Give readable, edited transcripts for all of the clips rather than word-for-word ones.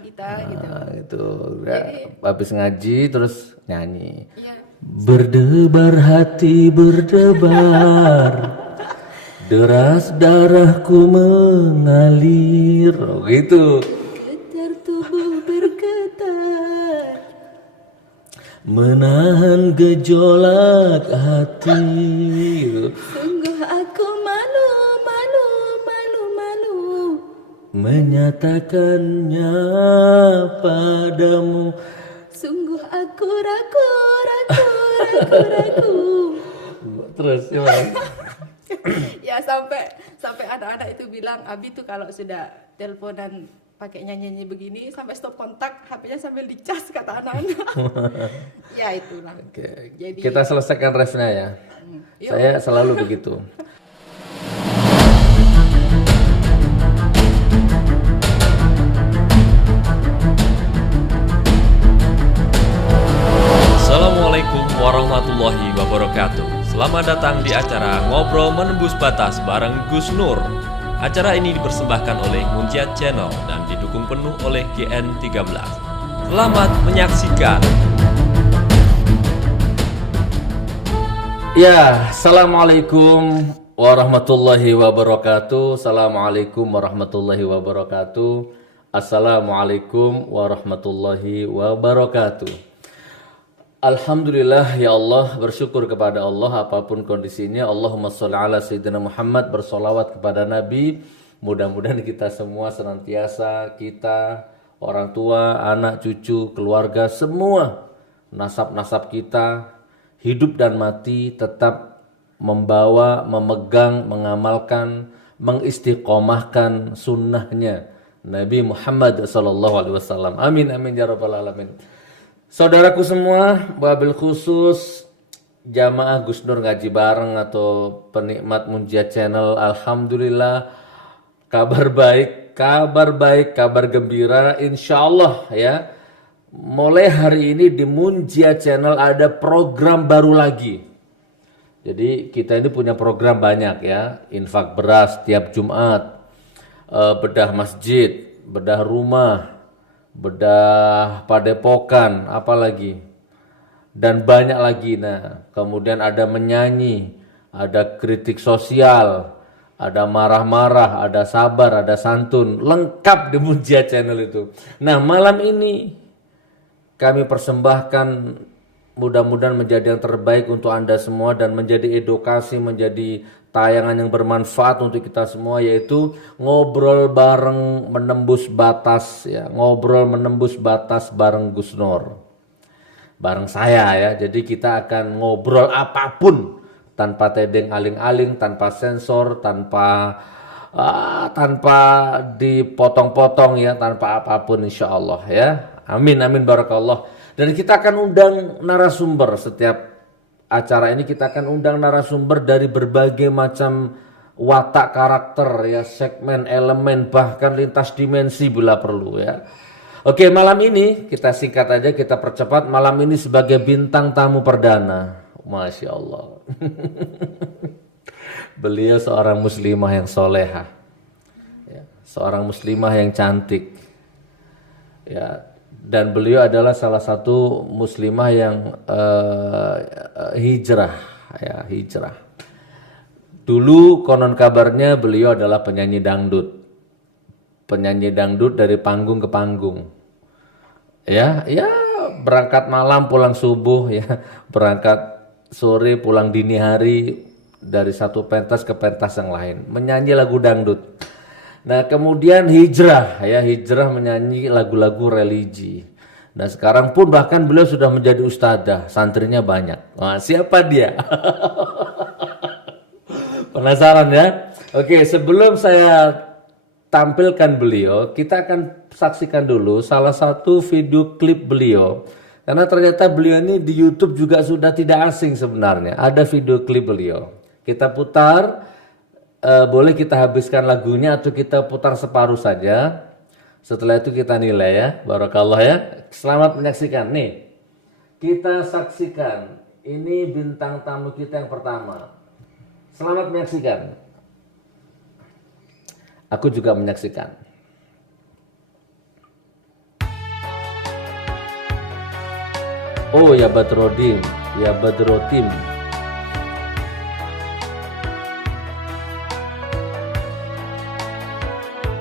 kita gitu. Gitu. Jadi, Habis ngaji terus nyanyi. ya, Berdebar hati berdebar, deras darahku mengalir. Oh, gitu. getar tubuh bergetar. Menahan gejolak hati. Gitu. Sungguh aku malu, malu, malu, malu. Menyatakannya padamu. Sungguh aku ragu, ragu, ragu, ragu. Terus gimana? Ya sampai anak-anak itu bilang, Abi tuh kalau sudah teleponan pakai nyanyi-nyanyi begini sampai stop kontak, HP-nya sambil dicas kata anak-anak. Ya itulah. Oke, Jadi kita selesaikan refnya ya. yuk. Saya selalu begitu. Assalamualaikum warahmatullahi wabarakatuh. Selamat datang di acara Ngobrol Menembus Batas bareng Gus Nur. Acara ini dipersembahkan oleh Munjiat Channel dan didukung penuh oleh GN13. Selamat menyaksikan. Ya, Assalamualaikum warahmatullahi wabarakatuh. Assalamualaikum warahmatullahi wabarakatuh. Assalamualaikum warahmatullahi wabarakatuh. Alhamdulillah ya Allah, bersyukur kepada Allah apapun kondisinya. Allahumma sholli ala sayyidina Muhammad, bersolawat kepada Nabi. Mudah-mudahan kita semua senantiasa, kita, orang tua, anak, cucu, keluarga, semua nasab-nasab kita, hidup dan mati tetap membawa, memegang, mengamalkan, mengistiqomahkan sunnahnya Nabi Muhammad SAW. Amin amin ya rabbal alamin. Saudaraku semua, wabil khusus jamaah Gus Nur ngaji bareng atau penikmat Munjiat Channel, alhamdulillah kabar baik, kabar gembira, insya Allah ya. Mulai hari ini di Munjiat Channel ada program baru lagi. Jadi kita ini punya program banyak ya, infak beras tiap Jumat, bedah masjid, bedah rumah, bedah padepokan, apalagi, dan banyak lagi. Nah, kemudian ada menyanyi, ada kritik sosial, ada marah-marah, ada sabar, ada santun, lengkap di Munjiat Channel itu. Nah, malam ini kami persembahkan, mudah-mudahan menjadi yang terbaik untuk Anda semua dan menjadi edukasi, menjadi tayangan yang bermanfaat untuk kita semua, yaitu ngobrol bareng menembus batas ya, ngobrol menembus batas bareng Gus Nur. Bareng saya ya. Jadi kita akan ngobrol apapun tanpa tedeng aling-aling, tanpa sensor, tanpa dipotong-potong ya, tanpa apapun insya Allah ya. Amin amin barakallah. Dan kita akan undang narasumber. Setiap acara ini kita akan undang narasumber dari berbagai macam watak karakter ya, segmen, elemen, bahkan lintas dimensi bila perlu ya. Oke, malam ini kita singkat aja, kita percepat. Malam ini sebagai bintang tamu perdana, Masya Allah. Beliau seorang muslimah yang soleha ya, seorang muslimah yang cantik ya. Dan beliau adalah salah satu muslimah yang hijrah ya, hijrah. Dulu konon kabarnya beliau adalah penyanyi dangdut. Penyanyi dangdut dari panggung ke panggung. Ya, berangkat malam pulang subuh ya, berangkat sore pulang dini hari, dari satu pentas ke pentas yang lain, menyanyi lagu dangdut. Nah, kemudian hijrah ya, hijrah menyanyi lagu-lagu religi. Nah, sekarang pun bahkan beliau sudah menjadi ustadzah, santrinya banyak. Wah, siapa dia? Penasaran ya? Oke, sebelum saya tampilkan beliau, kita akan saksikan dulu salah satu video klip beliau. Karena ternyata beliau ini di YouTube juga sudah tidak asing sebenarnya. Ada video klip beliau. Kita putar. Boleh kita habiskan lagunya atau kita putar separuh saja. Setelah itu kita nilai ya. Barakallah ya. Selamat menyaksikan. Nih, kita saksikan. Ini bintang tamu kita yang pertama. Selamat menyaksikan. Aku juga menyaksikan. Oh ya Badrodin, ya Badrotim.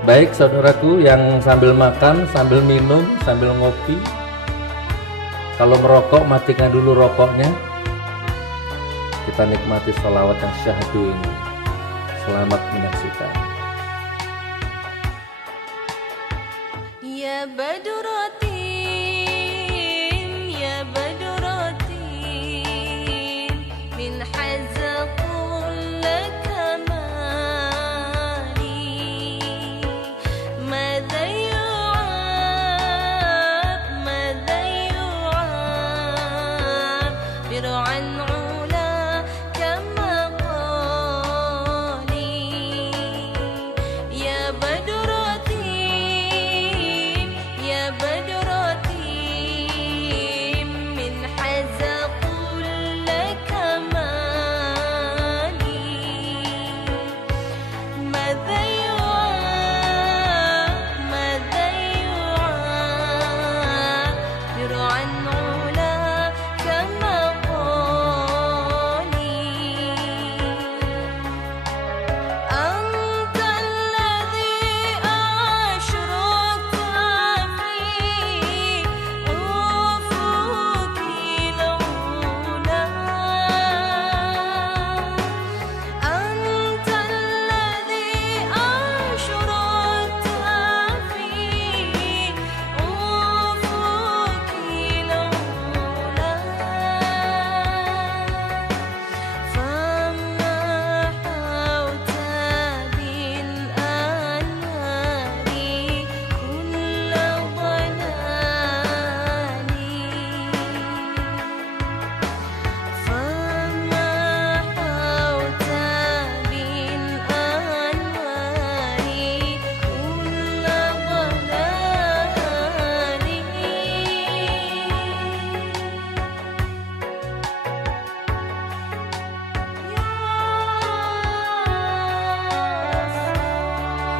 Baik saudaraku yang sambil makan, sambil minum, sambil ngopi. Kalau merokok matikan dulu rokoknya. Kita nikmati sholawat yang syahdu ini. Selamat menyaksikan. Ya Baduratin, ya Baduratin, min hazaqul laka mali, madha yu'ab, madha yu'ab, bir'an ula kama qali, ya Baduratin, ya Baduratin, min hazaqul laka mali, madha yu'ab, madha yu'ab, bir'an ula kama qali. أنت الذي أشرقت في أفق العلا، أنت الذي أشرقت في أفق العلا، فما حوت بالأنهار كل ضلال، فما حوت بالأنهار كل ضلال.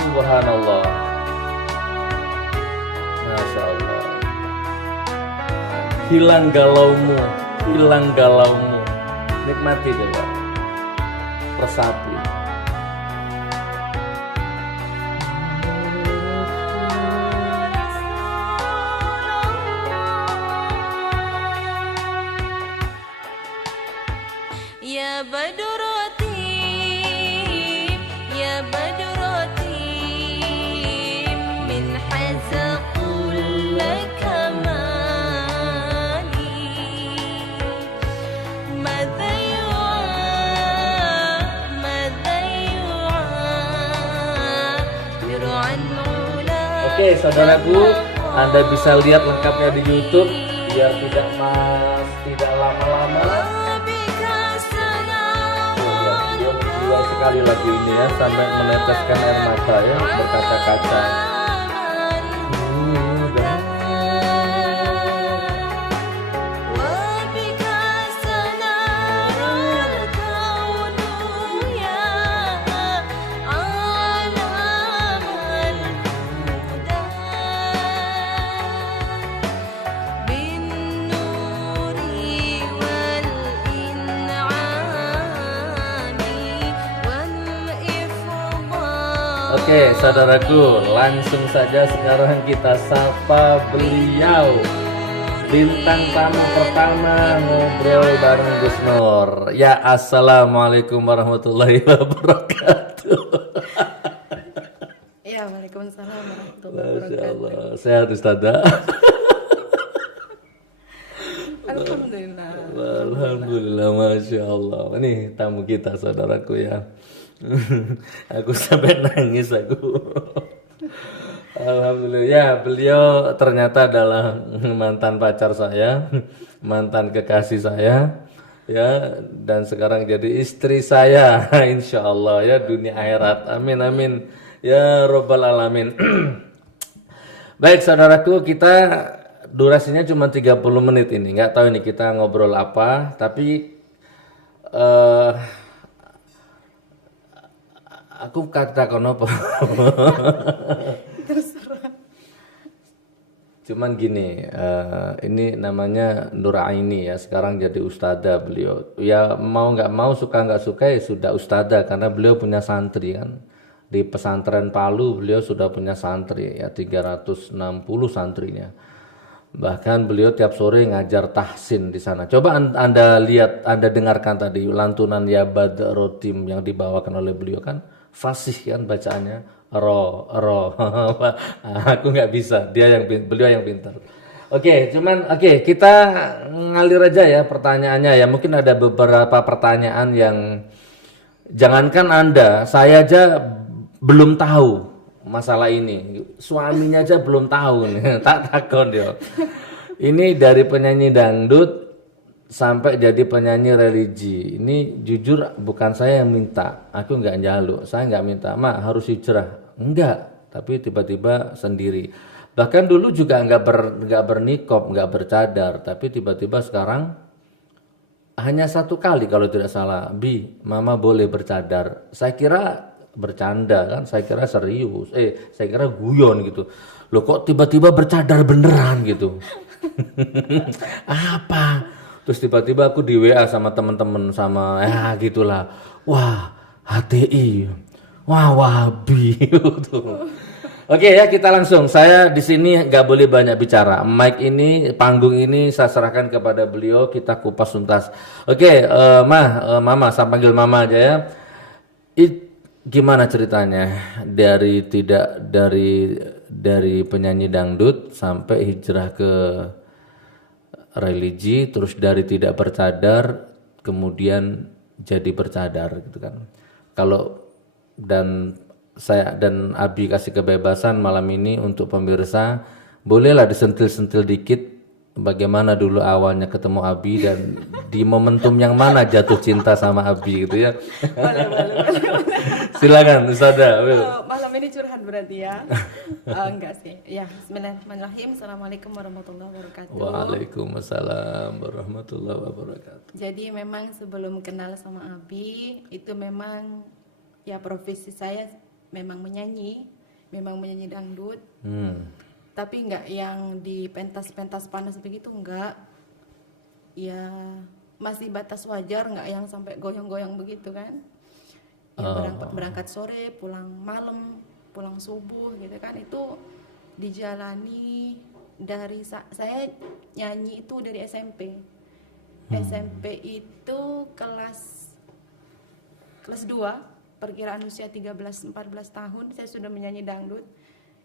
Subhanallah. Masya Allah. Hilang galaumu, hilang galaumu. Nikmati dulu. Resapi. Ya Baduratin, ya Baduratin, min hazaqul laka mali, madha yu'ab, madha yu'ab, bir'an ula. Oke, saudaraku, Anda bisa lihat lengkapnya di YouTube biar tidak lama-lama. Dua sekali lagi ini ya sampai meneteskan air mata ya berkaca-kaca. Oke, saudaraku, langsung saja sekarang kita sapa beliau. Bintang tamu pertama ngobrol bareng Gus Nur. Ya, assalamualaikum warahmatullahi wabarakatuh. Ya, waalaikumsalam warahmatullahi Masya wabarakatuh. Allah, sehat Ustazah. Alhamdulillah. Alhamdulillah, Masya Allah. Ini tamu kita saudaraku ya. Aku sampai nangis aku. Alhamdulillah ya, beliau ternyata adalah mantan pacar saya, mantan kekasih saya ya, dan sekarang jadi istri saya. Insya Allah ya, dunia akhirat. Amin amin ya robbal alamin. Baik saudaraku, kita durasinya cuma 30 menit ini. Nggak tahu ini kita ngobrol apa, tapi aku kata kono apa? Cuman gini, ini namanya Nur Aini ya, sekarang jadi ustadzah beliau. Ya mau nggak mau, suka nggak suka ya sudah ustadzah, karena beliau punya santri kan. Di pesantren Palu beliau sudah punya santri ya, 360 santrinya. Bahkan beliau tiap sore ngajar tahsin di sana. Coba Anda lihat, Anda dengarkan tadi lantunan Ya Badrotim yang dibawakan oleh beliau kan, fasih kan bacaannya. Ro, aku nggak bisa, beliau yang pintar. Oke, kita ngalir aja ya pertanyaannya ya. Mungkin ada beberapa pertanyaan yang jangankan Anda, saya aja belum tahu masalah ini. Suaminya aja belum tahu nih, tak takon dia. Ini dari penyanyi dangdut sampai jadi penyanyi religi. Ini jujur bukan saya yang minta, aku nggak njaluk, saya nggak minta, Mak harus hijrah. Enggak, tapi tiba-tiba sendiri. Bahkan dulu juga nggak bernikop, nggak bercadar, tapi tiba-tiba sekarang hanya satu kali kalau tidak salah, Bi, Mama boleh bercadar. Saya kira bercanda kan, saya kira serius, saya kira guyon gitu. Loh kok tiba-tiba bercadar beneran gitu? Apa? Terus tiba-tiba aku di WA sama temen-temen sama ya gitulah. Wah, HTI. Wah, Wahabi. Oke ya, kita langsung. Saya di sini nggak boleh banyak bicara. Mic ini, panggung ini saya serahkan kepada beliau. Kita kupas tuntas. Oke, Mama, saya panggil Mama aja ya. Gimana ceritanya dari penyanyi dangdut sampai hijrah ke religi, terus dari tidak bercadar kemudian jadi bercadar gitu kan. Kalau saya dan Abi kasih kebebasan malam ini untuk pemirsa, bolehlah disentil-sentil dikit bagaimana dulu awalnya ketemu Abi dan di momentum yang mana jatuh cinta sama Abi gitu ya. Boleh. Silakan Ustazah. Malam ini curhat berarti ya. Enggak sih. Ya, bismillahirrahmanirrahim. Assalamualaikum warahmatullahi wabarakatuh. Waalaikumsalam warahmatullahi wabarakatuh. Jadi memang sebelum kenal sama Abi, itu memang ya profesi saya memang menyanyi dangdut. Tapi enggak yang di pentas-pentas panas begitu, enggak. Ya masih batas wajar, enggak yang sampai goyang-goyang begitu kan. Ya berangkat sore, pulang malam, pulang subuh gitu kan. Itu dijalani dari saya nyanyi itu dari SMP. SMP itu kelas 2, perkiraan usia 13-14 tahun saya sudah menyanyi dangdut.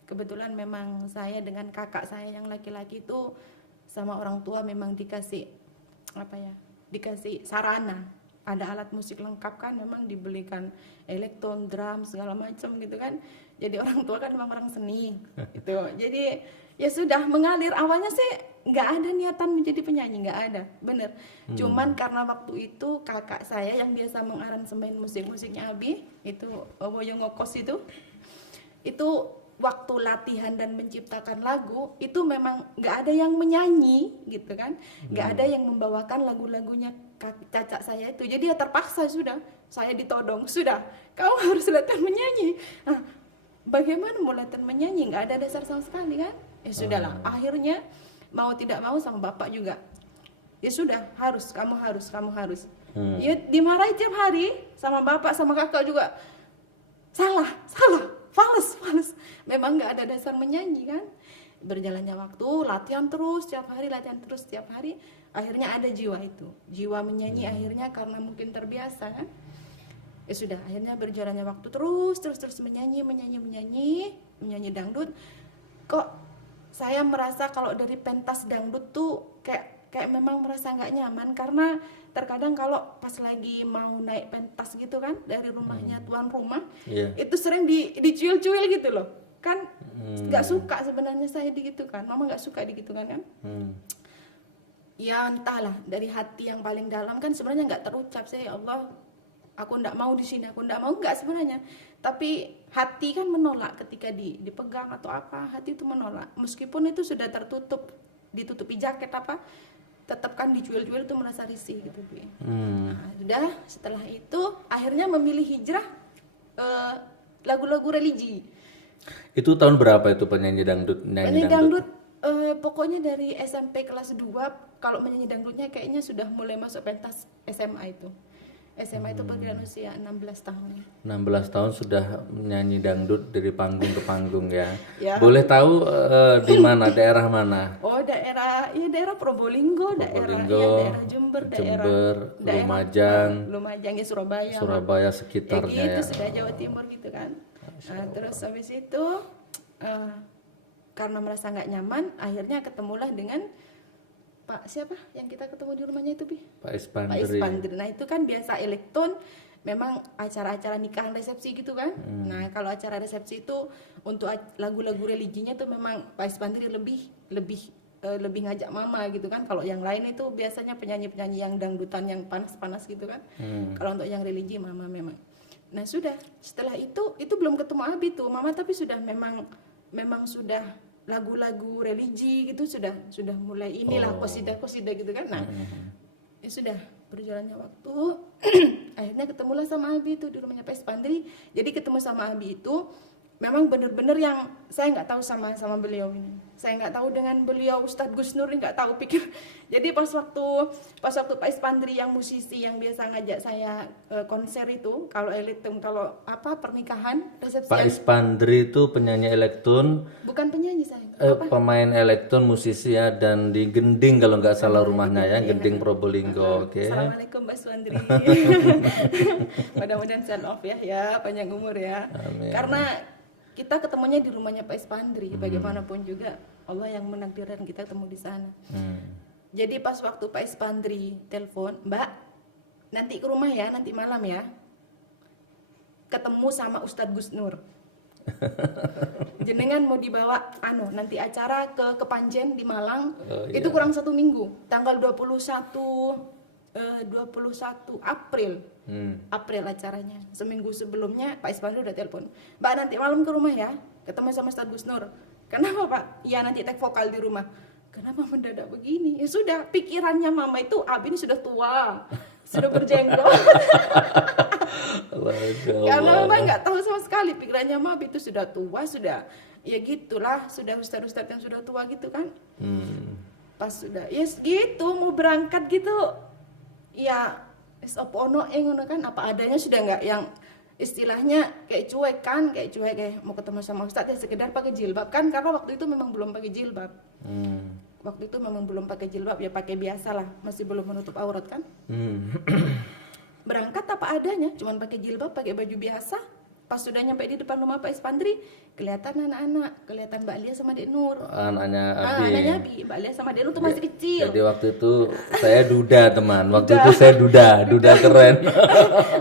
Kebetulan memang saya dengan kakak saya yang laki-laki itu sama orang tua memang dikasih sarana, ada alat musik lengkap kan, memang dibelikan elektron, drum segala macam gitu kan. Jadi orang tua kan memang orang seni itu. Jadi ya sudah mengalir. Awalnya sih nggak ada niatan menjadi penyanyi, nggak ada, bener. Cuman karena waktu itu kakak saya yang biasa mengaransemen musik-musiknya Abi itu Woyo Ngokos itu waktu latihan dan menciptakan lagu itu memang nggak ada yang menyanyi gitu kan, nggak ada yang membawakan lagu-lagunya cacak saya itu. Jadi ya terpaksa sudah saya ditodong, sudah kau harus latihan menyanyi. Nah, bagaimana mau latihan menyanyi, nggak ada dasar sama sekali kan. Ya sudahlah, akhirnya mau tidak mau sama bapak juga, ya sudah kamu harus. Ya dimarahi tiap hari sama bapak sama kakak juga, salah fals. Memang nggak ada dasar menyanyi kan. Berjalannya waktu, latihan terus setiap hari, akhirnya ada jiwa menyanyi. Akhirnya karena mungkin terbiasa kan, ya sudah, akhirnya berjalannya waktu terus menyanyi dangdut. Kok saya merasa kalau dari pentas dangdut tuh kayak memang merasa nggak nyaman, karena terkadang kalau pas lagi mau naik pentas gitu kan dari rumahnya tuan rumah, itu sering dicuil-cuil gitu loh kan. Nggak suka sebenarnya saya digitukan, mama nggak suka digitukan kan. Ya entahlah, dari hati yang paling dalam kan sebenarnya nggak terucap sih, ya Allah aku nggak mau di sini, aku nggak mau, nggak sebenarnya. Tapi hati kan menolak ketika dipegang atau apa, hati itu menolak. Meskipun itu sudah ditutupi jaket apa, tetap kan dijual-jual itu merasa risih gitu. Nah, sudah setelah itu akhirnya memilih hijrah lagu-lagu religi. Itu tahun berapa itu penyanyi dangdut? Penyanyi dangdut Pokoknya dari SMP kelas 2 kalau menyanyi dangdutnya kayaknya sudah mulai masuk pentas SMA itu. SMA itu perkiraan usia 16 tahun ya. 16 tahun sudah menyanyi dangdut dari panggung ke panggung ya. Ya. Boleh tahu di mana, daerah mana? Oh, daerah Probolinggo, daerah Jember, Jember, Lumajang, ya Surabaya. Surabaya Ya sekitarnya gitu, ya. sudah Jawa Timur gitu kan. Nah, terus habis itu karena merasa nggak nyaman, akhirnya ketemulah dengan Pak siapa yang kita ketemu di rumahnya itu, Bi? Pak Pak Ispandri. Ispandri. Nah, itu kan biasa elektron, memang acara-acara nikahan resepsi gitu kan. Nah, kalau acara resepsi itu untuk lagu-lagu religinya tuh memang Pak Ispandri lebih ngajak mama gitu kan. Kalau yang lain itu biasanya penyanyi-penyanyi yang dangdutan yang panas-panas gitu kan. Kalau untuk yang religi mama memang. Nah, sudah setelah itu belum ketemu Abi tuh mama, tapi sudah memang sudah lagu-lagu religi gitu sudah mulai inilah kosida gitu kan. Nah, ya sudah berjalannya waktu akhirnya ketemulah sama Abi itu di rumahnya Pak Ispandri. Jadi ketemu sama Abi itu memang benar-benar yang saya nggak tahu sama beliau ini. Saya nggak tahu dengan beliau Ustadz Gus Nur, nggak tahu pikir. Jadi pas waktu Pak Ispandri yang musisi yang biasa ngajak saya konser itu, kalau elektron, kalau apa pernikahan resepsi. Pak Ispandri itu penyanyi elektron, Bukan penyanyi saya. pemain elektron, musisi ya, dan di Gending kalau nggak salah rumahnya ya, Gending Probolinggo. Oke. Assalamualaikum Mbak Suandri. Mudah-mudahan send off ya panjang umur ya. Amin. Karena kita ketemunya di rumahnya Pak Ispandri, bagaimanapun juga Allah yang menakdirkan kita ketemu di sana. Jadi pas waktu Pak Ispandri telepon, Mbak, nanti ke rumah ya, nanti malam ya, ketemu sama Ustadz Gus Nur. Jenengan mau dibawa nanti acara ke Kepanjen di Malang. Itu kurang 1 minggu, tanggal 21 April. April acaranya. Seminggu sebelumnya Pak Ispandri udah telepon, Mbak nanti malam ke rumah ya, ketemu sama Ustadz Gus Nur. Kenapa Pak? Ya nanti take vokal di rumah. Kenapa mendadak begini? Ya sudah, pikirannya mama itu Abi ini sudah tua, sudah berjenggot. Karena mama nggak tahu sama sekali, pikirannya mama Abi itu sudah tua, sudah ya gitulah, sudah ustadz yang sudah tua gitu kan. Pas sudah yes gitu mau berangkat gitu ya ono ngono kan, apa adanya, sudah nggak yang istilahnya kayak cuek kayak mau ketemu sama ustadz ya sekedar pakai jilbab kan, karena waktu itu memang belum pakai jilbab. Waktu itu memang belum pakai jilbab, ya pakai biasa lah, masih belum menutup aurat kan. Berangkat apa adanya, cuman pakai jilbab, pakai baju biasa. Pas sudah nyampe di depan rumah Pak Ispandri, kelihatan anak-anak, kelihatan Mbak Lia sama Dek Nur. Anaknya Abi. Anaknya Abi, Mbak Lia sama Dek Nur tuh masih kecil. Jadi waktu itu saya duda teman. Waktu itu saya duda keren.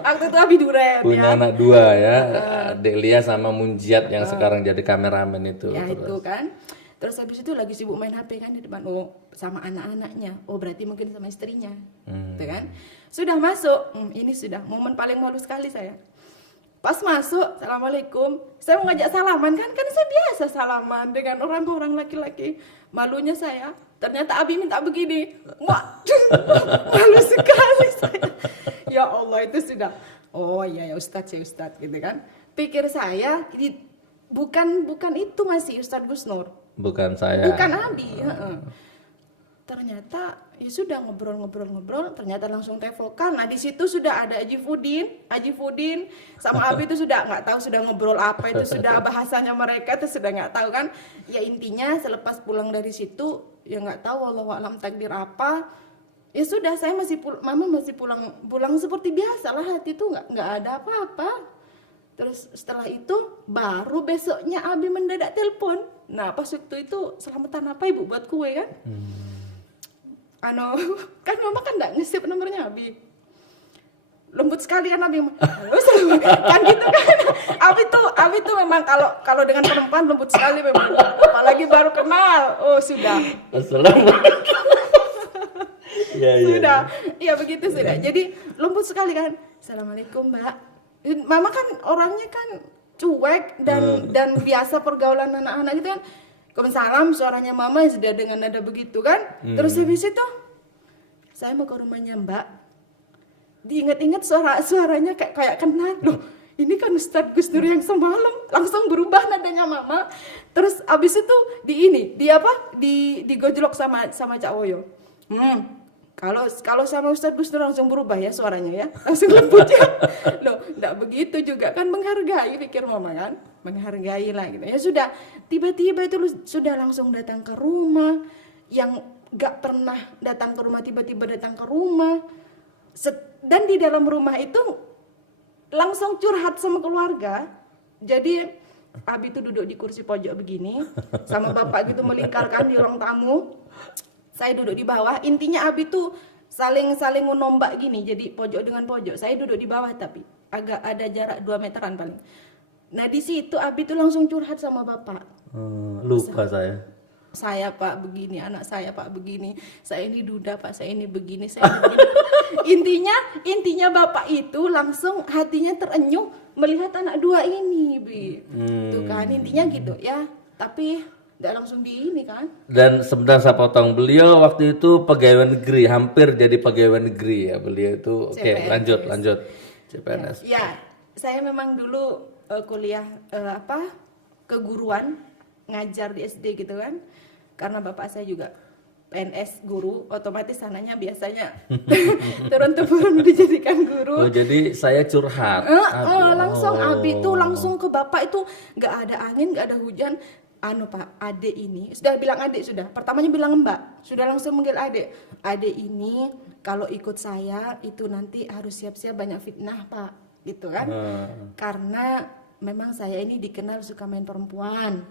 Waktu itu Abi duren Punya ya. anak 2 ya, Dek Lia sama Munjiat yang sekarang jadi kameramen itu. Ya Terus. itu kan. Terus habis itu lagi sibuk main HP kan di depan, sama anak-anaknya. Berarti mungkin sama istrinya. Tuh kan. Sudah masuk, ini sudah momen paling malu sekali saya. Pas masuk, Assalamualaikum. Saya mau ngajak salaman kan saya biasa salaman dengan orang-orang laki-laki. Malunya saya, ternyata Abi minta begini. Malu sekali saya. Ya Allah, itu sudah. Oh iya ya Ustadz gitu kan. Pikir saya bukan itu masih Ustadz Gus Nur. Bukan saya. Bukan Abi. Ternyata ya sudah ngobrol, ternyata langsung take vokal. Nah di situ sudah ada Haji Fudin sama Abi itu sudah nggak tahu sudah ngobrol apa, itu sudah bahasanya mereka itu sudah nggak tahu kan. Ya intinya selepas pulang dari situ ya nggak tahu wallahu alam takdir apa. Ya sudah saya mama masih pulang seperti biasa lah, hati itu nggak ada apa-apa. Terus setelah itu baru besoknya Abi mendadak telepon. Nah pas waktu itu selamatan apa ibu buat kue kan? Kan mama kan nggak nge-save nomornya Abi. Lembut sekali kan Abi. Kan gitu kan. Abi tuh memang kalau dengan perempuan lembut sekali memang. Apalagi baru kenal. Oh sudah. Assalamualaikum. Sudah. Iya begitu sudah. Jadi lembut sekali kan. Assalamualaikum Mbak. Mama kan orangnya kan cuek dan biasa pergaulan anak-anak gitu kan. Waalaikumsalam, suaranya mama sudah dengan nada begitu kan. Terus habis itu saya mau ke rumahnya Mbak. Diingat-ingat suaranya kayak kenal loh. ini kan Ustadz Gus Nur yang semalam. Langsung berubah nadanya mama. Terus abis itu digojlok sama Cak Woyo. Kalau sama Ustadz Gus Nur langsung berubah ya suaranya ya, langsung lembut ya. Loh, enggak begitu juga kan, menghargai, pikir mama kan, menghargai lah gitu. Ya sudah, tiba-tiba itu sudah langsung datang ke rumah, yang enggak pernah datang ke rumah tiba-tiba datang ke rumah. Dan di dalam rumah itu langsung curhat sama keluarga. Jadi Abi itu duduk di kursi pojok begini, sama bapak gitu melingkarkan di ruang tamu. Saya duduk di bawah, intinya Abi tuh saling nombak gini, jadi pojok dengan pojok. Saya duduk di bawah tapi agak ada jarak 2 meteran paling. Nah di situ Abi tuh langsung curhat sama bapak. Lupa saya. Saya Pak begini, anak saya Pak begini, saya ini duda Pak, saya ini begini, saya ini begini. Intinya bapak itu langsung hatinya terenyuh melihat anak 2 ini, Bi. Tuh kan intinya gitu ya. Tapi nggak langsung di ini kan. Dan sebentar saya potong, beliau waktu itu pegawai negeri, hampir jadi pegawai negeri ya beliau itu. Oke, lanjut CPNS. Ya, saya memang dulu kuliah keguruan, ngajar di SD gitu kan. Karena bapak saya juga PNS guru, otomatis sananya biasanya turun-temurun dijadikan guru. Oh, jadi saya curhat. Langsung Abi tuh langsung ke bapak itu, nggak ada angin, nggak ada hujan. Pak, adik ini, sudah bilang adik sudah, pertamanya bilang mbak, sudah langsung manggil adik. Adik ini kalau ikut saya itu nanti harus siap-siap banyak fitnah Pak, gitu kan. Karena memang saya ini dikenal suka main perempuan.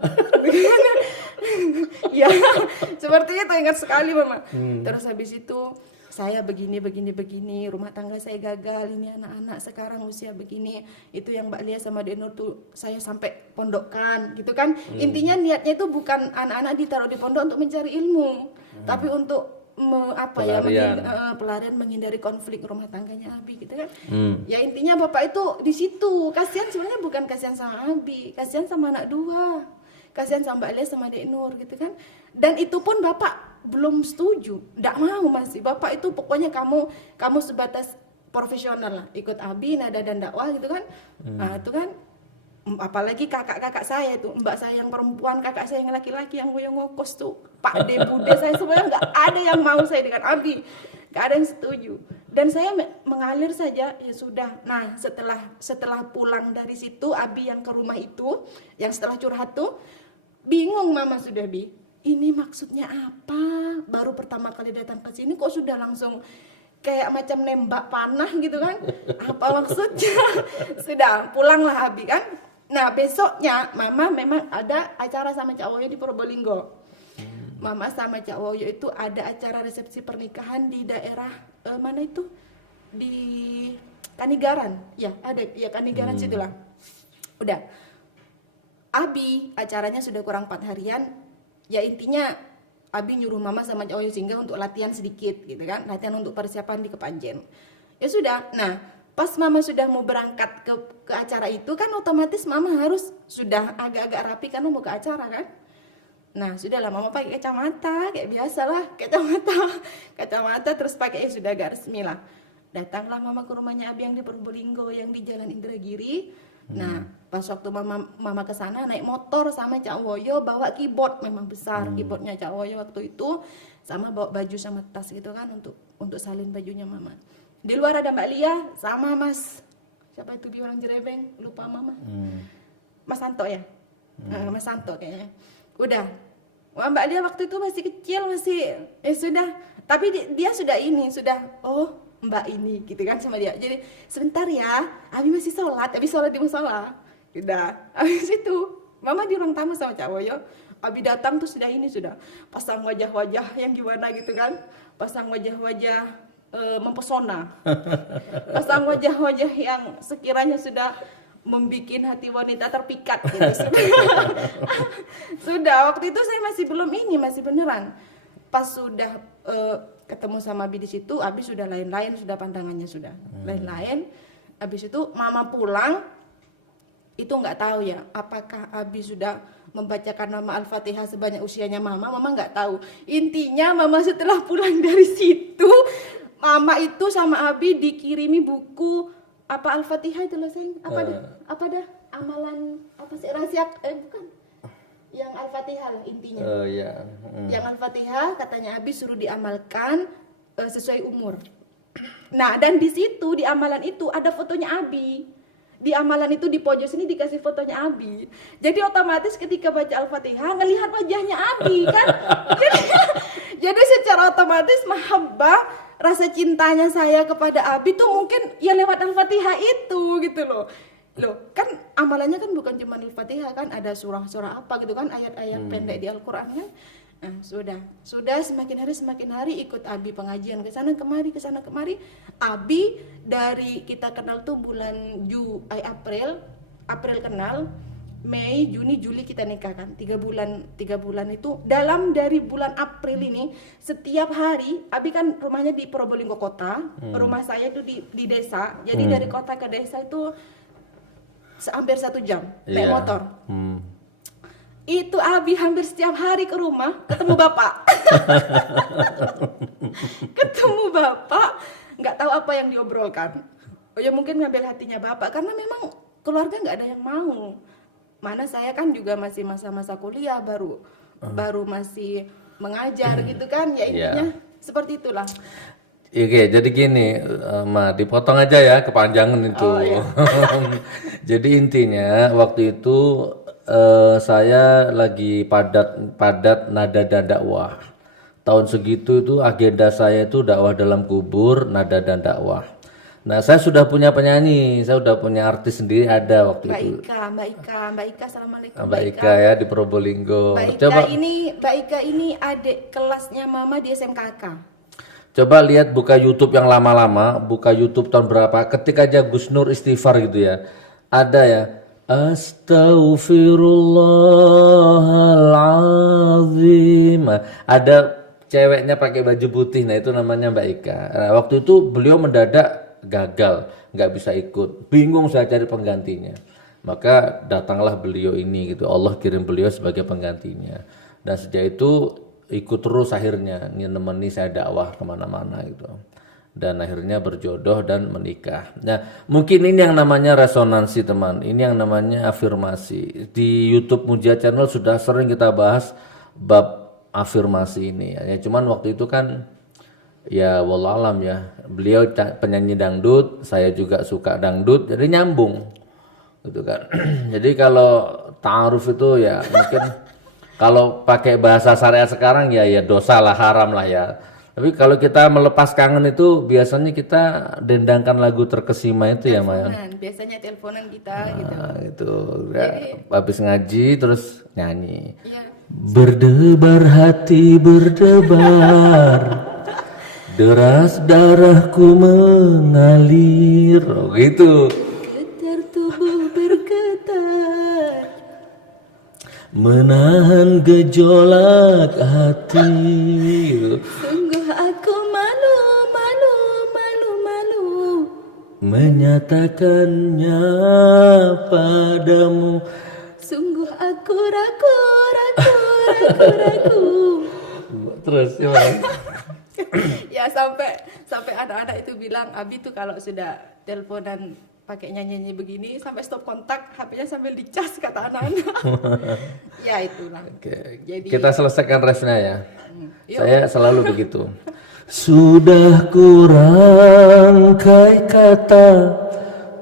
Ya, seperti itu, ingat sekali Mama. Terus habis itu saya begini, rumah tangga saya gagal, ini anak-anak sekarang usia begini, itu yang Mbak Lia sama Denur tuh saya sampai pondokkan, gitu kan. Intinya niatnya itu bukan anak-anak ditaruh di pondok untuk mencari ilmu, tapi untuk pelarian, menghindari konflik rumah tangganya Abi, gitu kan. Ya intinya bapak itu di situ kasihan, sebenarnya bukan kasihan sama Abi, kasihan sama anak 2, kasihan sama Mbak Lia sama Dek Nur, gitu kan. Dan itu pun bapak belum setuju, nggak mau masih. Bapak itu pokoknya kamu sebatas profesional lah, ikut Abi, nada dan dakwah gitu kan. Nah itu kan, apalagi kakak-kakak saya itu, mbak saya yang perempuan, kakak saya yang laki-laki yang ngokos tuh, Pak De, Bude saya sebenarnya nggak ada yang mau saya dengan Abi, nggak ada yang setuju. Dan saya mengalir saja, ya sudah. Nah setelah pulang dari situ, Abi yang ke rumah itu, yang setelah curhat tuh, bingung Mama sudah Bi. Ini maksudnya apa? Baru pertama kali datang ke sini kok sudah langsung kayak macam nembak panah gitu kan? Apa maksudnya? Sudah pulanglah Abi kan. Nah besoknya Mama memang ada acara sama Cak Woyo di Probolinggo. Mama sama Cak Woyo itu ada acara resepsi pernikahan di daerah mana itu? Di Kanigaran. Ya ada, ya Kanigaran situlah. Udah. Abi acaranya sudah kurang 4 harian. Ya intinya Abi nyuruh Mama sama Cak Woyo singgah untuk latihan sedikit gitu kan, latihan untuk persiapan di Kepanjen. Ya sudah. Nah pas Mama sudah mau berangkat ke acara itu kan otomatis Mama harus sudah agak-agak rapi karena mau ke acara kan. Nah sudahlah Mama pakai kacamata kayak biasalah, kacamata terus pakai sudah agak resmi lah. Datanglah Mama ke rumahnya Abi yang di Probolinggo, yang di Jalan Indragiri. Nah, pas waktu mama ke sana naik motor sama Cak Woyo, bawa keyboard memang besar, keyboardnya Cak Woyo waktu itu, sama bawa baju sama tas gitu kan untuk salin bajunya Mama. Di luar ada Mbak Lia sama Mas siapa itu orang Jerebeng, lupa Mama. Mas Santo ya? Mas Santo kayaknya. Udah. Wah, Mbak Lia waktu itu masih kecil, sudah. Tapi dia sudah Mbak ini gitu kan sama dia. Jadi sebentar ya, Abi masih sholat di musola. Udah, habis itu Mama di ruang tamu sama Cak Woyo. Abi datang tuh sudah pasang wajah-wajah yang gimana gitu kan. Pasang wajah-wajah mempesona. Pasang wajah-wajah yang sekiranya sudah membikin hati wanita terpikat gitu. Sudah, waktu itu saya masih beneran. Pas sudah ketemu sama Abi di situ, Abi sudah lain-lain, sudah pandangannya sudah lain-lain. Habis itu Mama pulang, itu nggak tahu ya, apakah Abi sudah membacakan nama Al-Fatihah sebanyak usianya Mama nggak tahu. Intinya Mama setelah pulang dari situ, Mama itu sama Abi dikirimi buku apa Al-Fatihah itu loh sayang. Apa dah amalan apa sih rahasia bukan. Yang Al-Fatihah lah intinya. Ya. Yang Al-Fatihah katanya Abi suruh diamalkan sesuai umur. Nah, dan di situ di amalan itu ada fotonya Abi. Di amalan itu di pojok sini dikasih fotonya Abi. Jadi otomatis ketika baca Al-Fatihah ngelihat wajahnya Abi kan. jadi secara otomatis mahabbah, rasa cintanya saya kepada Abi tuh mungkin ya lewat Al-Fatihah itu gitu loh. Loh, kan amalannya kan bukan cuma Al-Fatihah kan, ada surah-surah apa gitu kan, ayat-ayat pendek di Al-Qur'an kan. Nah, sudah semakin hari ikut Abi pengajian ke sana kemari. Abi dari kita kenal tuh bulan April kenal, Mei, Juni, Juli kita nikah kan. 3 bulan itu dari bulan April ini setiap hari Abi kan rumahnya di Probolinggo kota, rumah saya itu di desa. Jadi dari kota ke desa itu hampir 1 jam naik motor. Itu Abi hampir setiap hari ke rumah ketemu bapak. Nggak tahu apa yang diobrolkan. Oh ya mungkin ngambil hatinya bapak karena memang keluarga nggak ada yang mau. Mana saya kan juga masih masa-masa kuliah baru masih mengajar gitu kan, ya intinya seperti itulah. Oke, jadi gini, dipotong aja ya, kepanjangan itu. Oh, iya. Jadi intinya waktu itu saya lagi padat nada dan dakwah. Tahun segitu itu agenda saya itu dakwah dalam kubur, nada dan dakwah. Nah, saya sudah punya penyanyi, saya sudah punya artis sendiri ada waktu itu. Mbak Ika, assalamualaikum. Mbak Ika ya di Probolinggo. Mbak Ika ini adik kelasnya Mama di SMKK. Coba lihat buka YouTube yang lama-lama, buka YouTube tahun berapa, ketik aja Gus Nur istighfar gitu ya. Ada ya. Astaghfirullahaladzim. Ada ceweknya pakai baju putih, nah itu namanya Mbak Ika. Nah, waktu itu beliau mendadak gagal, nggak bisa ikut, bingung saya cari penggantinya. Maka datanglah beliau ini gitu, Allah kirim beliau sebagai penggantinya. Dan sejak itu ikut terus akhirnya nemeni saya dakwah kemana-mana gitu. Dan akhirnya berjodoh dan menikah. Nah, mungkin ini yang namanya resonansi teman. Ini yang namanya afirmasi. Di YouTube Munjiat Channel sudah sering kita bahas bab afirmasi ini. Ya, cuman waktu itu kan ya wallahualam ya. Beliau penyanyi dangdut, saya juga suka dangdut, jadi nyambung. Gitu kan. Jadi kalau ta'aruf itu ya mungkin kalau pakai bahasa syariat sekarang ya dosa lah, haram lah ya. Tapi kalau kita melepas kangen itu biasanya kita dendangkan lagu terkesima itu ya Maya. Biasanya teleponan kita gitu. Gitu. Ya, habis ngaji terus nyanyi. Ya. Berdebar hati berdebar. Deras darahku mengalir. Oh, gitu. Getar tubuh bergetar. Menahan gejolak hati. Gitu. Sungguh aku malu menyatakannya padamu. Sungguh aku ragu. Terus gimana? Ya sampai anak-anak itu bilang Abi tuh kalau sudah teleponan pakai nyanyi begini sampai stop kontak, HP-nya sambil dicas kata anak-anak. Ya itulah. Oke. Jadi Kita selesaikan refnya ya. Yuk. Saya selalu begitu. Sudah kurangkai kata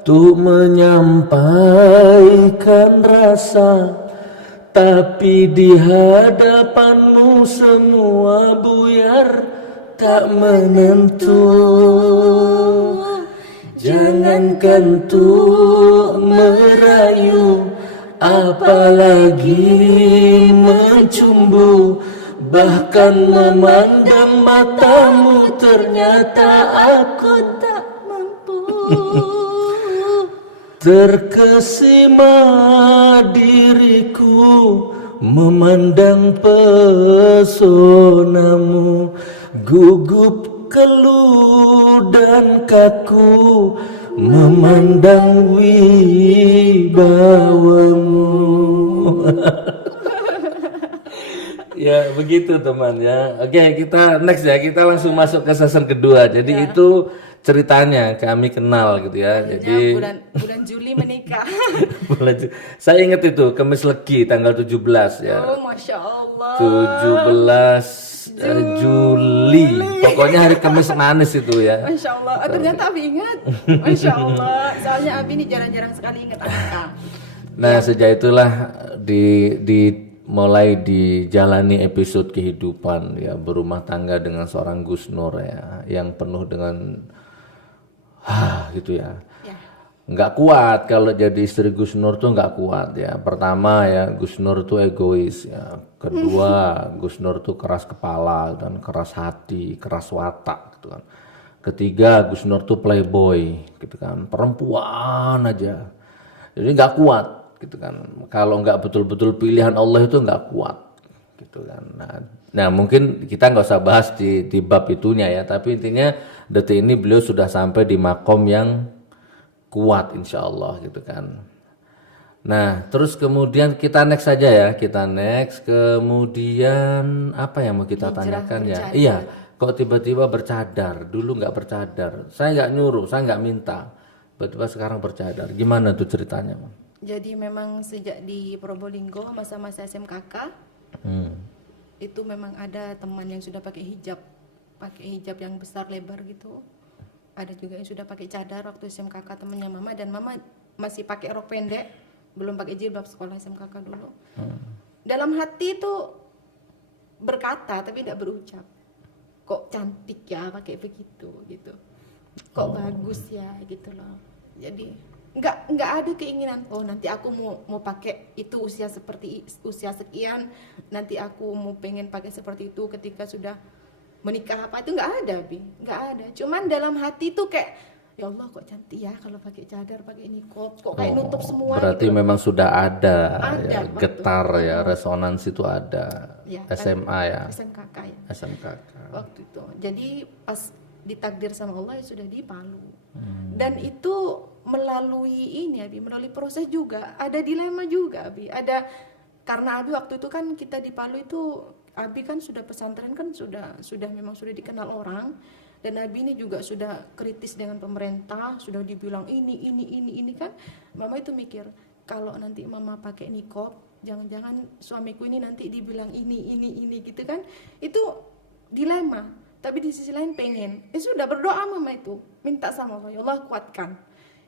untuk menyampaikan rasa, tapi di hadapanmu semua buyar tak menentu. Jangankan untuk merayu, apalagi mencumbu, bahkan memandang matamu ternyata aku tak mampu. Terkesima diriku memandang pesonamu, gugup keluh dan kaku memandang wibawamu. Ya begitu teman ya. Oke, kita next ya, kita langsung masuk ke season kedua. Jadi itu ceritanya kami kenal gitu ya. Akhirnya Jadi bulan Juli menikah. saya ingat itu Kemis Legi tanggal 17 ya. Oh, Masya Allah. 17 Juli. Pokoknya hari Kamis manis itu ya. Masya Allah. Oh, ternyata Abi ingat. Masya Allah. Soalnya Abi ini jarang-jarang sekali ingat angka. Nah, sejak itulah mulai dijalani episode kehidupan ya berumah tangga dengan seorang Gus Nur ya yang penuh dengan gitu ya. Ya. Nggak kuat kalau jadi istri Gus Nur tuh nggak kuat ya. Pertama ya Gus Nur tuh egois ya. Kedua Gus Nur tuh keras kepala dan keras hati, keras watak gitu kan. Ketiga Gus Nur tuh playboy gitu kan, perempuan aja. Jadi nggak kuat gitu kan. Kalau nggak betul-betul pilihan Allah itu nggak kuat gitu kan. Nah mungkin kita nggak usah bahas di bab itunya ya. Tapi intinya detik ini beliau sudah sampai di makom yang kuat insya Allah gitu kan. Nah terus kemudian kita next saja ya, kita next. Kemudian apa yang mau kita tanyakan ya? Iya, kok tiba-tiba bercadar? Dulu nggak bercadar. Saya nggak nyuruh, saya nggak minta. Tiba-tiba sekarang bercadar. Gimana tuh ceritanya? Jadi memang sejak di Probolinggo masa-masa SMKK itu memang ada teman yang sudah pakai hijab yang besar lebar gitu. Ada juga yang sudah pakai cadar waktu SMKK temannya Mama, dan Mama masih pakai rok pendek, belum pakai jilbab sekolah SMKK dulu. Dalam hati itu berkata tapi tidak berucap. Kok cantik ya pakai begitu gitu. Kok bagus ya gitu loh. Jadi nggak ada keinginan nanti aku mau pakai itu usia sekian, nanti aku mau pengen pakai seperti itu ketika sudah menikah apa itu nggak ada, nggak ada. Cuman dalam hati tuh kayak ya Allah kok cantik ya kalau pakai cadar, pakai niqab, kok kayak nutup semua. Berarti gitu. memang sudah ada ya, Waktu. getar ya, resonansi itu ada. Ya, SMA ya. SMKK ya. SMKK. Waktu itu. Jadi pas ditakdir sama Allah ya sudah di Palu. Dan itu melalui melalui proses juga, ada dilema juga Abi. Ada karena Abi waktu itu kan kita di Palu itu Abi kan sudah pesantren kan sudah memang sudah dikenal orang, dan Abi ini juga sudah kritis dengan pemerintah, sudah dibilang ini kan. Mama itu mikir kalau nanti Mama pakai niqab, jangan-jangan suamiku ini nanti dibilang ini gitu kan. Itu dilema. Tapi di sisi lain pengen, sudah berdoa Mama itu, minta sama Allah, ya Allah kuatkan,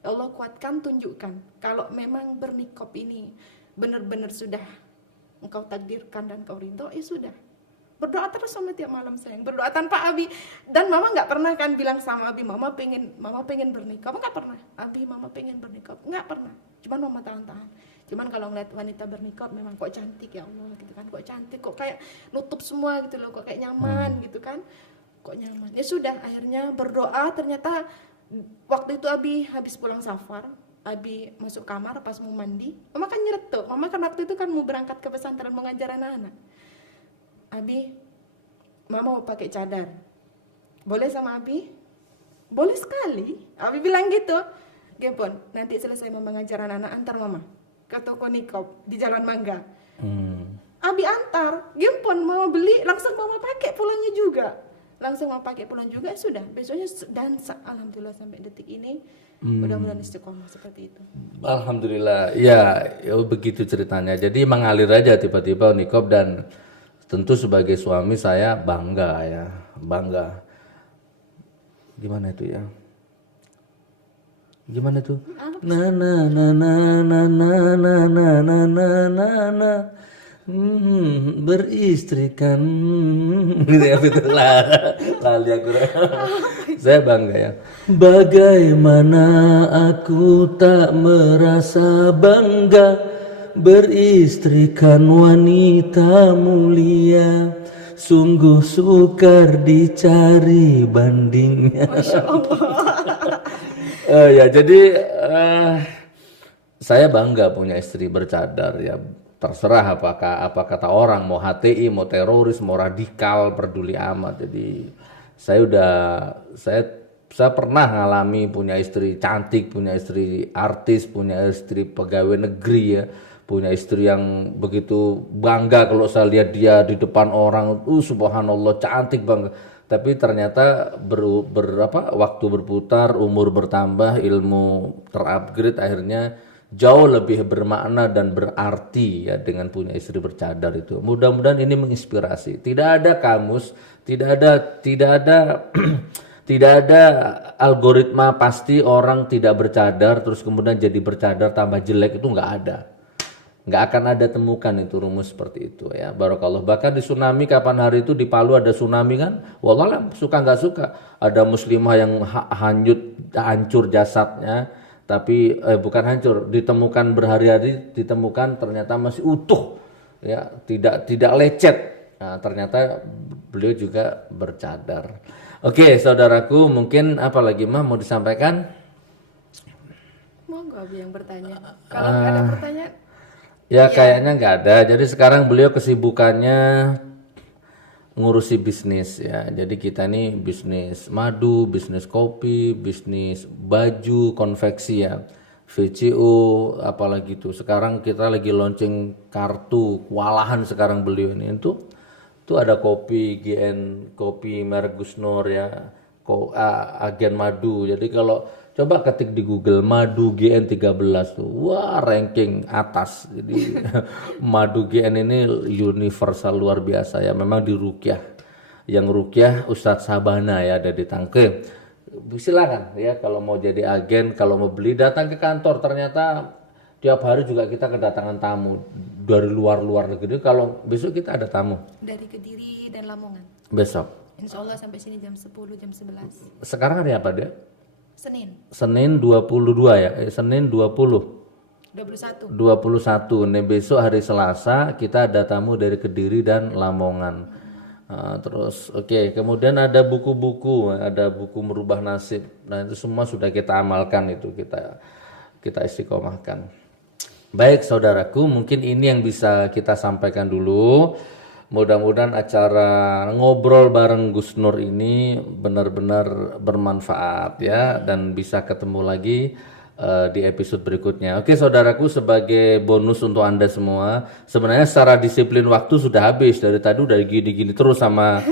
ya Allah kuatkan, tunjukkan kalau memang bernikop ini benar-benar sudah Engkau takdirkan dan Kau ridho, ya sudah. Berdoa terus sama tiap malam sayang, berdoa tanpa Abi. Dan Mama nggak pernah kan bilang sama Abi, Mama pengen bernikop, nggak pernah. Abi Mama pengen bernikop, nggak pernah. Cuman Mama tahan-tahan. Cuman kalau ngeliat wanita bernikop memang kok cantik ya Allah gitu kan, kok cantik, kok kayak nutup semua gitu loh, kok kayak nyaman gitu kan. Kok nyaman. Ya sudah, akhirnya berdoa. Ternyata waktu itu Abi habis pulang safar, Abi masuk kamar pas mau mandi. Mama kan nyeletuk. Mama kan waktu itu kan mau berangkat ke pesantren mau ngajar anak-anak. Abi, Mama mau pakai cadar. Boleh sama Abi? Boleh sekali. Abi bilang gitu. Gempon, nanti selesai Mama ngajar anak-anak, antar Mama ke toko niqab di Jalan Mangga. Abi antar. Gempon, Mama beli, langsung Mama pakai pulangnya juga. Langsung mau pakai pulang juga, sudah besoknya dan alhamdulillah sampai detik ini mudah-mudahan istiqomah seperti itu. Alhamdulillah ya begitu ceritanya. Jadi mengalir aja tiba-tiba niqab, dan tentu sebagai suami saya bangga. Gimana itu ya? Gimana tuh? Na na na na na na na na na na na na. Beristrikan gitu ya, betul lah, lali aku. Saya bangga ya. Bagaimana aku tak merasa bangga beristrikan wanita mulia, sungguh sukar dicari bandingnya. Masya Allah. Ya jadi saya bangga punya istri bercadar ya. Terserah apa kata orang, mau HTI, mau teroris, mau radikal, peduli amat. Jadi saya pernah ngalami punya istri cantik, punya istri artis, punya istri pegawai negeri ya, punya istri yang begitu bangga kalau saya lihat dia di depan orang, subhanallah cantik banget. Tapi ternyata waktu berputar, umur bertambah, ilmu terupgrade, akhirnya jauh lebih bermakna dan berarti ya dengan punya istri bercadar itu. Mudah-mudahan ini menginspirasi. Tidak ada kamus, tidak ada tidak ada algoritma pasti orang tidak bercadar terus kemudian jadi bercadar tambah jelek, itu nggak ada. Nggak akan ada temukan itu rumus seperti itu ya. Barakallah. Bahkan di tsunami kapan hari itu di Palu ada tsunami kan, wallahualam suka nggak suka ada muslimah yang hancur jasadnya, tapi bukan hancur, ditemukan berhari-hari, ditemukan ternyata masih utuh ya, tidak lecet. Nah, ternyata beliau juga bercadar. Oke, saudaraku, mungkin apa lagi mah mau disampaikan? Monggo Abi yang bertanya. Kalau nggak ada pertanyaan, Ya kayaknya nggak ada. Jadi sekarang beliau kesibukannya ngurusi bisnis ya. Jadi kita ini bisnis madu, bisnis kopi, bisnis baju, konveksi ya. VCO, apalagi itu. Sekarang kita lagi launching kartu kewalahan sekarang beliau ini. Itu ada kopi GN, kopi merek Gus Nur ya. Agen madu. Jadi kalau coba ketik di Google madu GN 13 tuh, wah ranking atas. Jadi madu GN ini universal luar biasa ya. Memang di Rukyah, yang Rukyah Ustadz Sabana ya, ada di Tangke. Silakan ya kalau mau jadi agen, kalau mau beli datang ke kantor. Ternyata tiap hari juga kita kedatangan tamu dari luar negeri. Kalau besok kita ada tamu dari Kediri dan Lamongan. besok. Insya Allah sampai sini jam 10, jam 11. Sekarang hari apa dia? Senin 22 ya, Senin 21. Nih besok hari Selasa kita ada tamu dari Kediri dan Lamongan. Terus oke, kemudian ada buku-buku, ada buku merubah nasib. Nah itu semua sudah kita amalkan, itu kita istiqomahkan. Baik saudaraku, mungkin ini yang bisa kita sampaikan dulu. Mudah-mudahan acara ngobrol bareng Gus Nur ini benar-benar bermanfaat ya, dan bisa ketemu lagi di episode berikutnya. Oke saudaraku, sebagai bonus untuk Anda semua, sebenarnya secara disiplin waktu sudah habis. Dari tadi udah gini-gini terus sama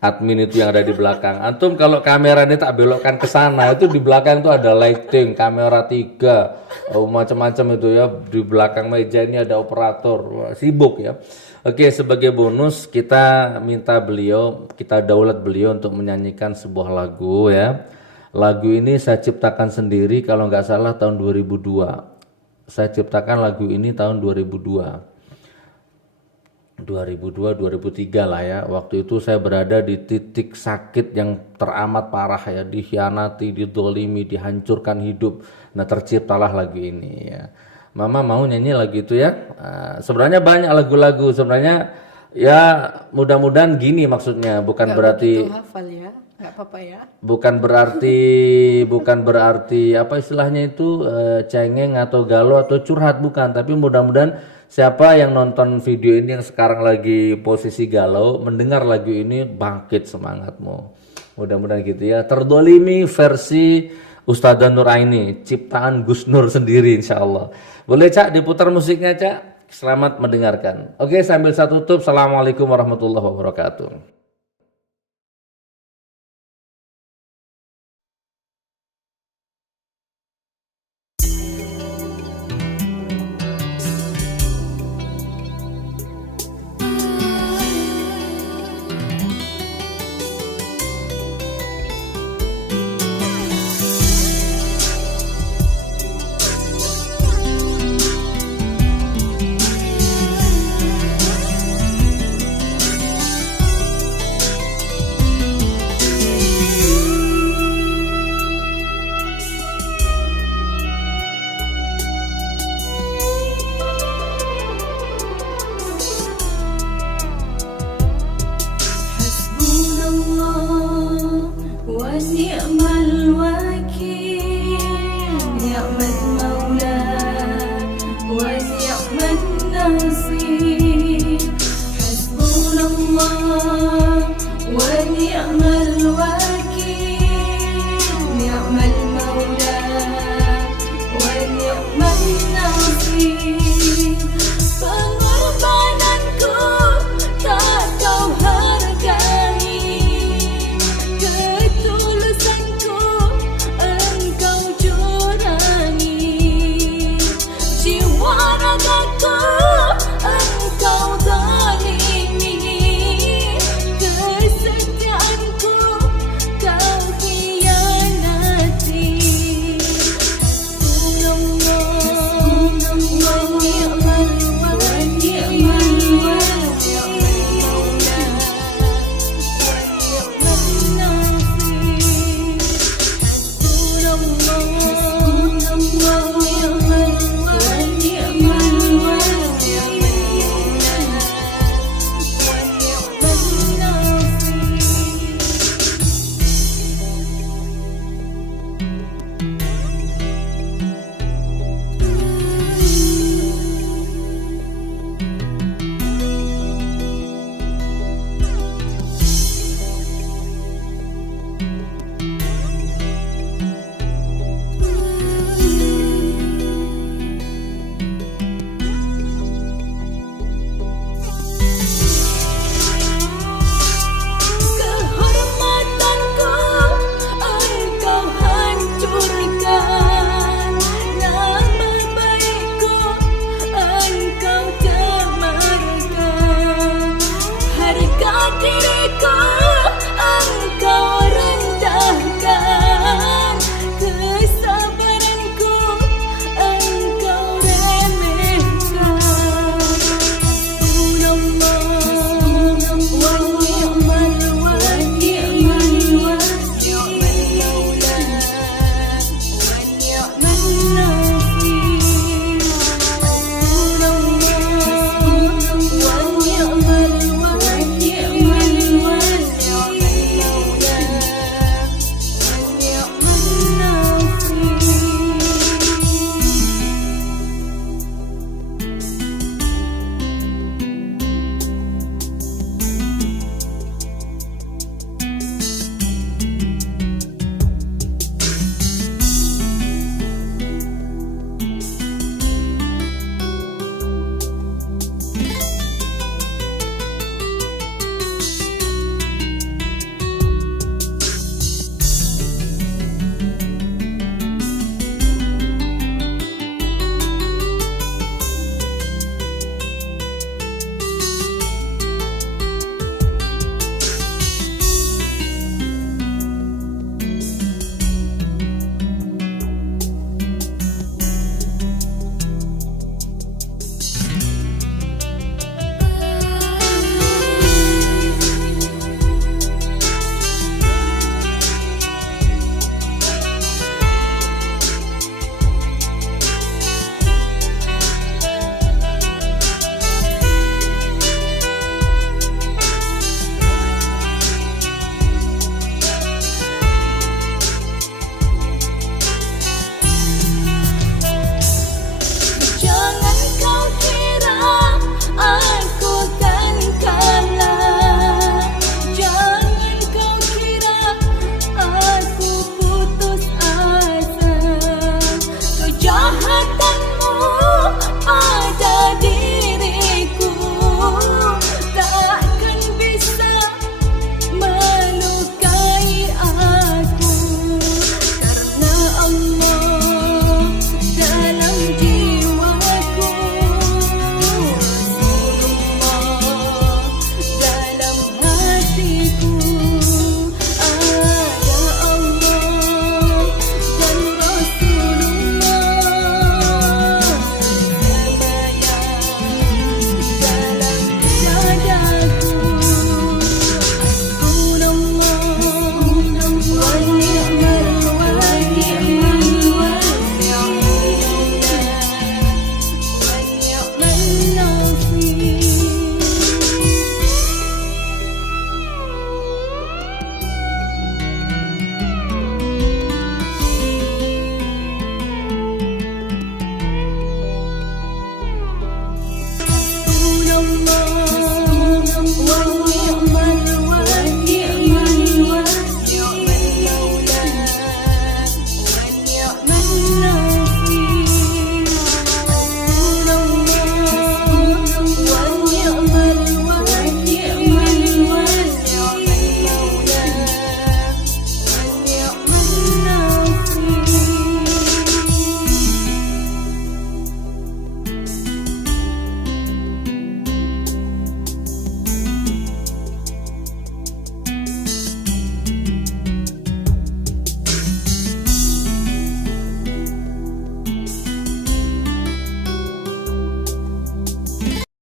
admin itu yang ada di belakang. Antum kalau kamera ini tak belokkan ke sana, itu di belakang tuh ada lighting, kamera 3, macam-macam itu ya. Di belakang meja ini ada operator. Wah, sibuk ya. Oke, sebagai bonus kita minta beliau, kita daulat beliau untuk menyanyikan sebuah lagu ya. Lagu ini saya ciptakan sendiri kalau nggak salah tahun 2002. Saya ciptakan lagu ini tahun 2003 lah ya. Waktu itu saya berada di titik sakit yang teramat parah ya, dikhianati, didolimi, dihancurkan hidup. Nah terciptalah lagu ini ya. Mama mau nyanyi lagu itu ya. Sebenarnya banyak lagu-lagu sebenarnya ya, mudah-mudahan gini maksudnya, bukan berarti hafal ya, nggak apa-apa ya. bukan berarti apa istilahnya itu cengeng atau galau atau curhat, bukan. Tapi mudah-mudahan siapa yang nonton video ini yang sekarang lagi posisi galau, mendengar lagu ini bangkit semangatmu. Mudah-mudahan gitu ya. Terdolimi versi Ustadzah Nur Aini, ciptaan Gus Nur sendiri insyaallah. Boleh Cak diputar musiknya Cak? Selamat mendengarkan. Oke, sambil saya tutup. Assalamualaikum warahmatullahi wabarakatuh. ونعم